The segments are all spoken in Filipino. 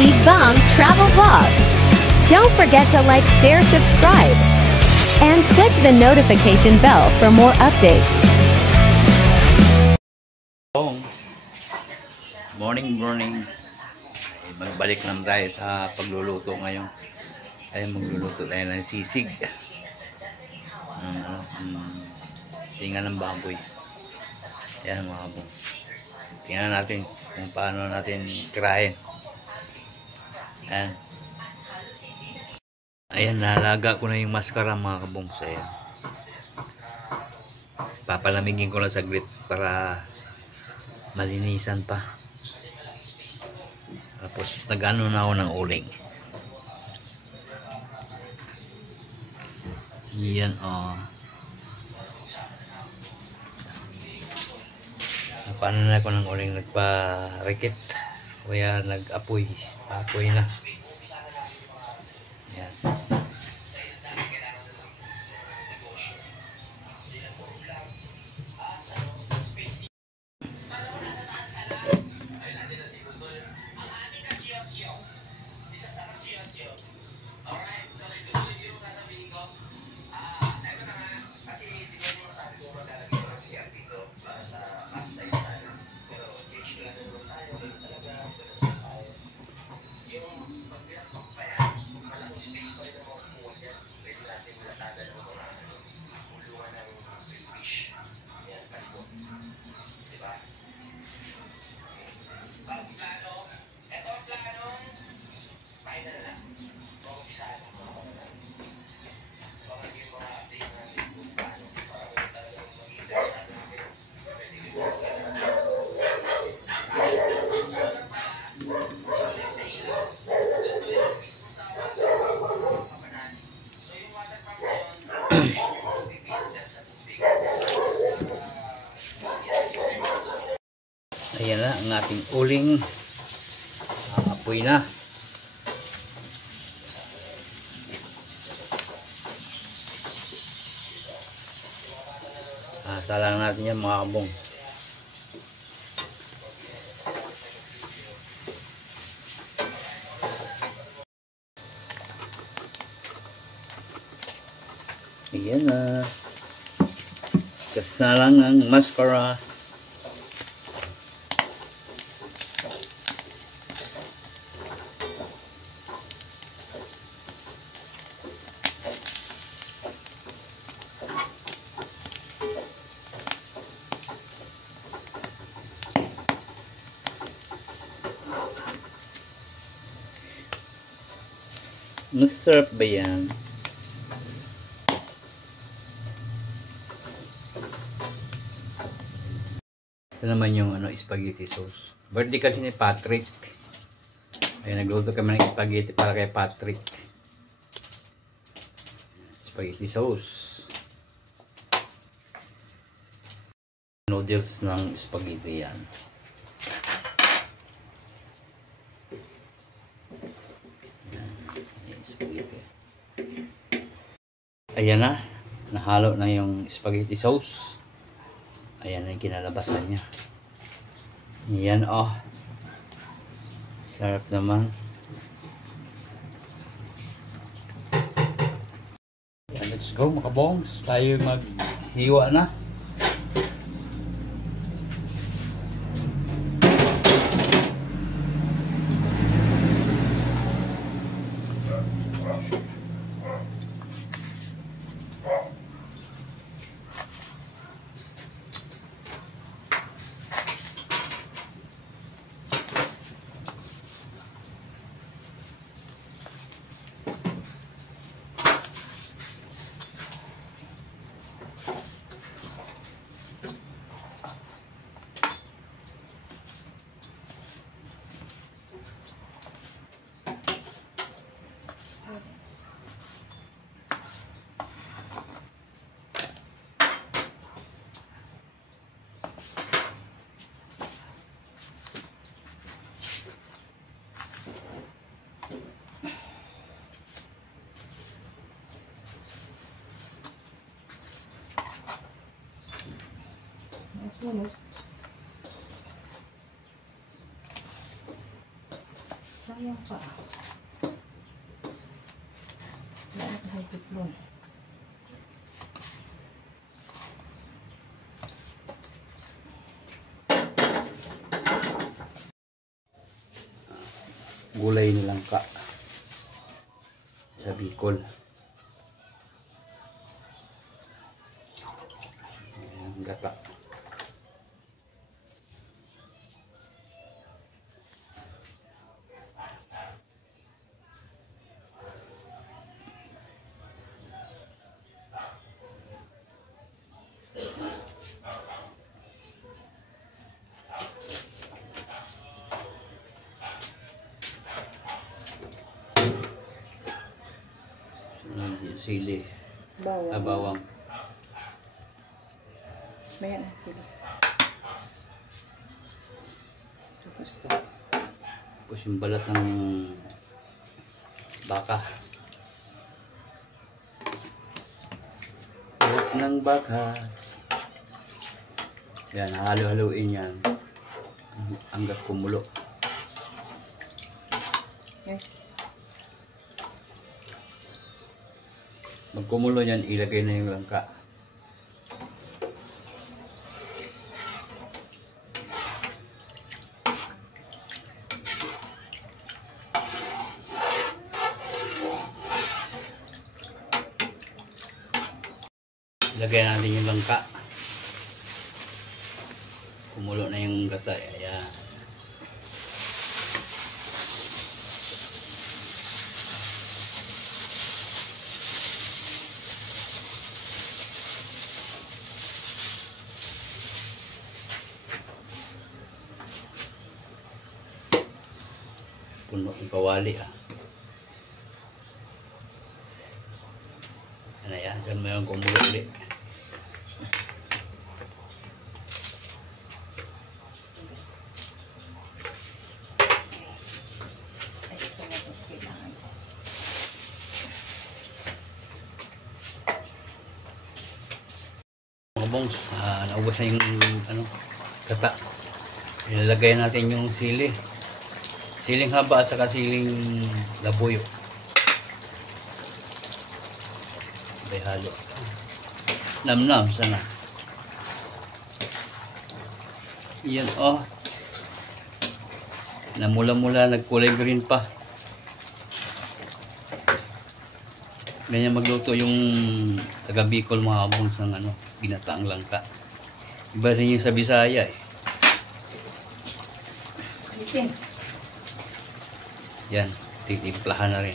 Ibang Travel Vlog. Don't forget to like, share, subscribe, and click the notification bell for more updates. Morning. Ay, magbalik naman tayo sa pagluluto ngayon. Ay, magluluto tayo ng sisig. Tinga ng baboy. Yan mga kabong. Tingnan natin kung paano natin tirahin. Ayan, nalaga ko na yung maskara mga kabong. So, ayan. Papalamigin ko lang saglit para malinisan pa. Tapos nag-ano na ako ng uling. Yan paano na ako ng uling, nagpa-rekit o yan, nag-apoy na. Yan. Ayan na ang ating uling. Apoy na. Salang natin yan mga kabong. Ayan na. Kasalang ang mascara. Masarap ba yan? Ito naman yung spaghetti sauce. Birthday kasi ni Patrick. Ay, nagluto kami ng spaghetti para kay Patrick. Spaghetti sauce. Noodles ng spaghetti yan. Ayan na, nahalo na yung spaghetti sauce. Ayan na yung kinalabasan niya. Ayan sarap naman. Ayan, let's go mga kabongs. Tayo maghiwa na. Ayaw pa. Wala ka sa tiklon. Gulay nilang ka sa Bicol. Ayan, gata. Sili, Bawang. bawang. Maya na sila. Tapos to. Tapos yung balat ng baka. Balat ng baka. Yan, halo-haluin yan hanggang kumulo. Okay. Magkumulo yan, ilagay na yung langka. Ilagay natin yung langka. Kumulo na yung gata. Ayan. Puno yung kawali Ano yan? Saan mo yung kumulo ulit? Mga bongs, naubos na yung gata. Ilalagay natin yung sili. Siling haba at saka siling labuyo. May halo. Namnam sana. Yan namula-mula nagkulay green pa. Ganyan magluto yung taga Bicol mga kabongs ng ginataang langka. Iba rin yung sa Bisaya Yan, titimplahan na rin.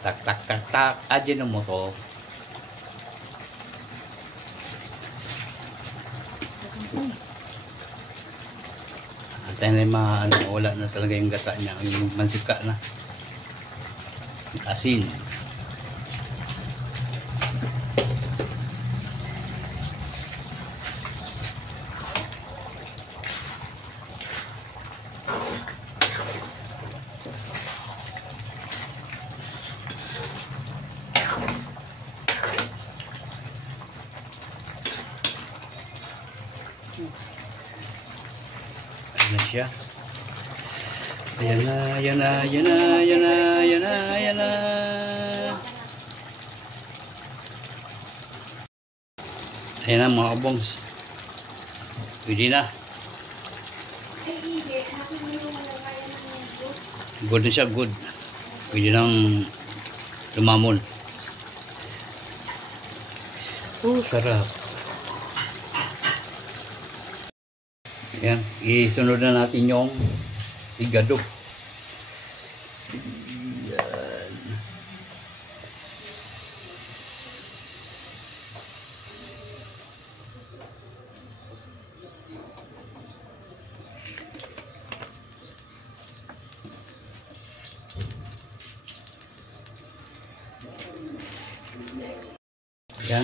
Tak tak tak tak, aja mo to. Antayin na wala na talaga yung gata niya, yung mantika na. Asin. Na siya. Ayan na, ayan na, ayan na, ayan na, ayan na, ayan na. Ayan na mga kabongs. Pwede na. Good na siya, good. Pwede nang lumamon. Sarap. Ayan, isunod na natin yung higado. Ayan.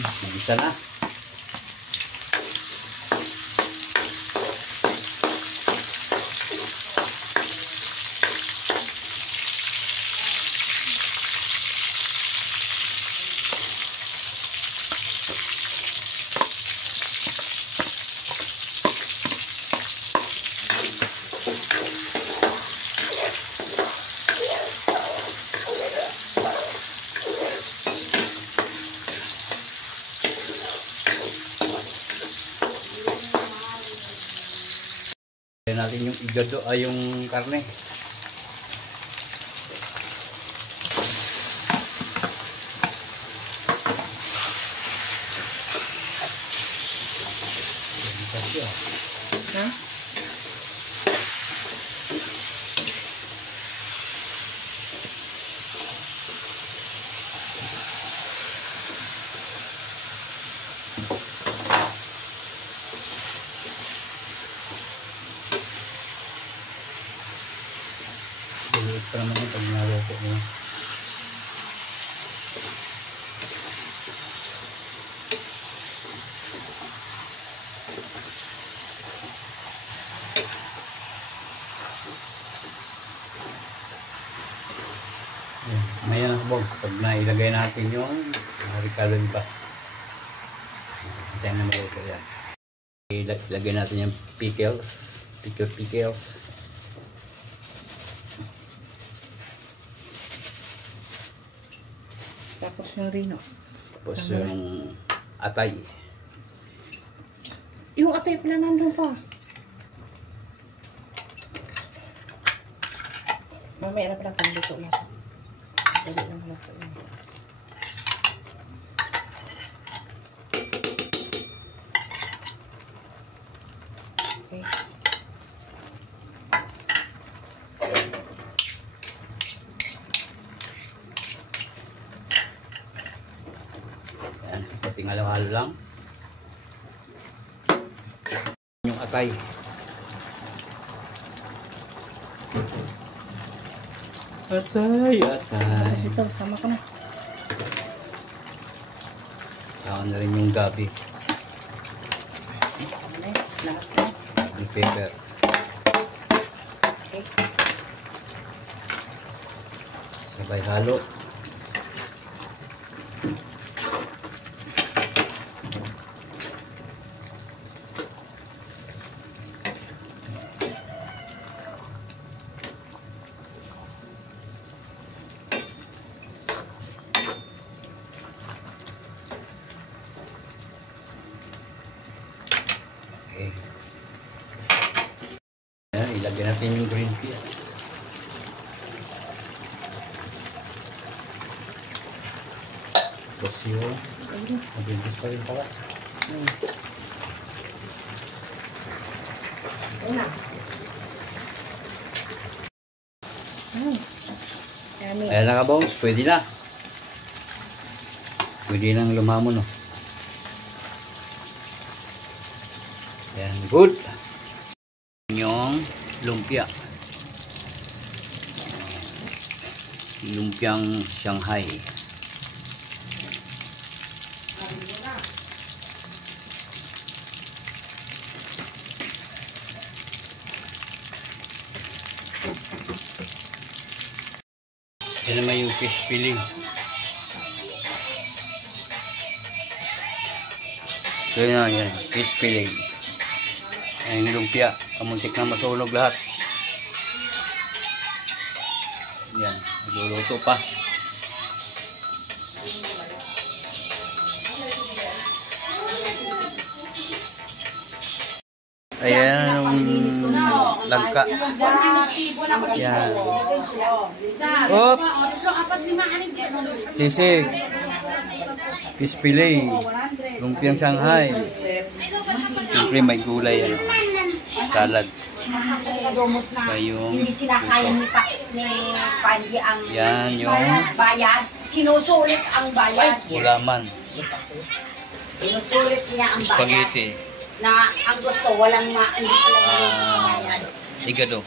Ayan, isa na. igado ay yung karne. Ha? Bulit pa naman yung pag naloko mo. Maya na bog, pag nailagay natin yung harikalan pa. Antayin na maluto yan. Ilagay natin yung pickles. Pickles. Tapos yung rino. Tapos yung atay. Yung atay pala nandun pa. Mamaya na pala kang luto na. Dali lang luto na. Okay. Ayan, pating halo-halo lang. Yung atay. Atay. Tapos ito, sama ko na. Saka na rin yung gabi. Next, lahat na. Yung pepper. Okay. Sabay halo. Okay. Ayan, ilagay natin yung green peas. Tapos yung green peas pa rin pala. Una. Yummy. Ayan na ka bongs, pwede na. Pwede nang lumamon, no? Ayan, good. Yung lumpia. Lumpiang Shanghai. Yan naman yung fish filling. So yan, fish filling. Ayan yung lumpia. Kamuntik na masunog lahat. Yan, nagluluto pa. Ayan yung langka. Yan. Oops! Sisig. Fish fillet. Lumpiang Shanghai. Siyempre may gulay. Ano. Salad. Saka yung Hindi sinasayang ni Panji ang yan yung bayad. Sinusulit ang bayad. ulaman. Sinusulit niya ang bayad. Spaghetti. Na ang gusto, walang hindi sila bayad. Igado.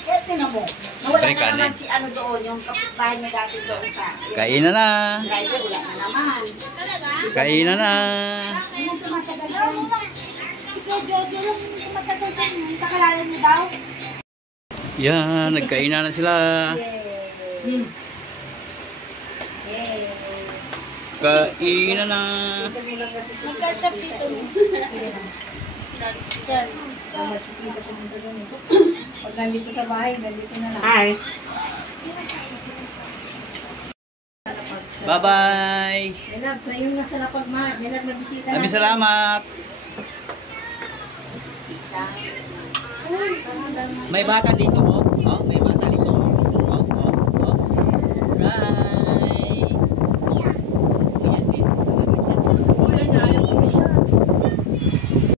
Kaya tinan mo, nawala Siyempre, na naman kanin. si ano doon, yung kapitbahay niya dati doon sa Kainan na. driver, wala na naman. Kainan na. Anong tumatagal yan? Si Kuya Jojo lang yung tumatagal yan. Pakalala niyo daw? Yan, nagkainan na sila. Yay! Yay! Kainan na. Magkasap dito. Pag nandito sa bahay, nandito na lang. Ay. Bye-bye. Milab, sa yung nasa lapag ma. Milab, nabisita Maraming salamat. May bata dito mo? Oh, may